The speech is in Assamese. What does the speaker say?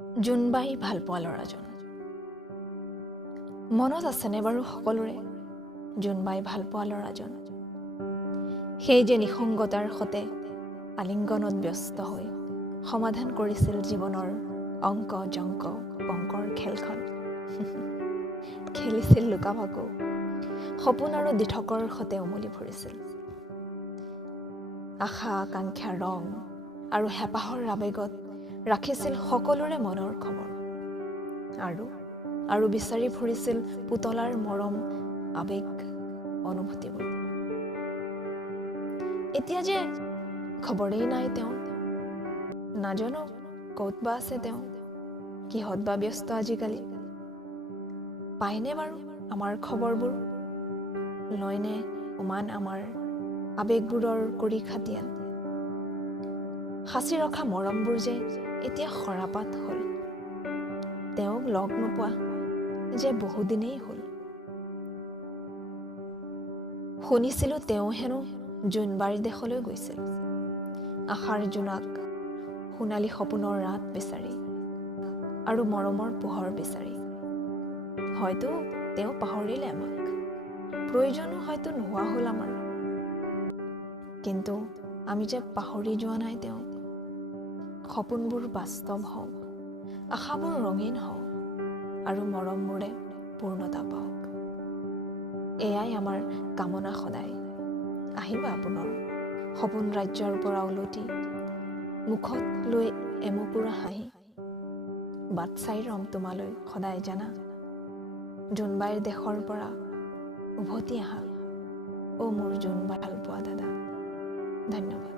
জোনবাই ভাল পোৱা ল'ৰাজন। মনত আছেনে বাৰু সকলোৰে জোনবাই ভাল পোৱা ল'ৰাজন? সেই যে নিসংগতাৰ সতে আলিংগনত ব্যস্ত হৈ সমাধান কৰিছিল জীৱনৰ অংক জংক পংকৰ খেলখন। খেলিছিল লুকা-ভাকু, সপোন আৰু দিঠকৰ সতে উমলি ফুৰিছিল। আশা আকাংক্ষা ৰং আৰু হেঁপাহৰ আৱেগত ৰাখিছিল সকলোৰে মনৰ খবৰ আৰু বিচাৰি ফুৰিছিল পুতলাৰ মৰম আৱেগ অনুভূতিবোৰ। এতিয়া যে খবৰেই নাই তেওঁৰ, নাজানো ক'ত বা আছে তেওঁ, কিহত বা ব্যস্ত আজিকালি। পায়নে বাৰু আমাৰ খবৰবোৰ? লয়নে উমান আমাৰ আৱেগবোৰৰ কৰি খাটিয়াল? সাঁচি ৰখা মৰমবোৰ যে এতিয়া সৰাপাত হ'ল, তেওঁক লগ নোপোৱা যে বহুদিনেই হ'ল। শুনিছিলোঁ তেওঁ হেনো জোনবাইৰ দেশলৈ গৈছিল, আশাৰ জোনাক সোণালী সপোনৰ ৰাত বিচাৰি আৰু মৰমৰ পোহৰ বিচাৰি। হয়তো তেওঁ পাহৰিলে আমাক, প্ৰয়োজনো হয়তো নোহোৱা হ'ল আমাৰ, কিন্তু আমি যে পাহৰি যোৱা নাই তেওঁক। সপোনবোৰ বাস্তৱ হওক, আশাবোৰ ৰঙীন হওক আৰু মৰমবোৰে পূৰ্ণতা পাওক, এয়াই আমাৰ কামনা সদায়। আহিবা পুনৰ সপোন ৰাজ্যৰ পৰা উলটি, মুখত লৈ এমুকুৰা হাঁহি। বাট চাই ৰম তোমালৈ সদায় জানা, জোনবাইৰ দেশৰ পৰা উভতি আহা, অ' মোৰ জোনবাই ভাল পোৱা দাদা। ধন্যবাদ।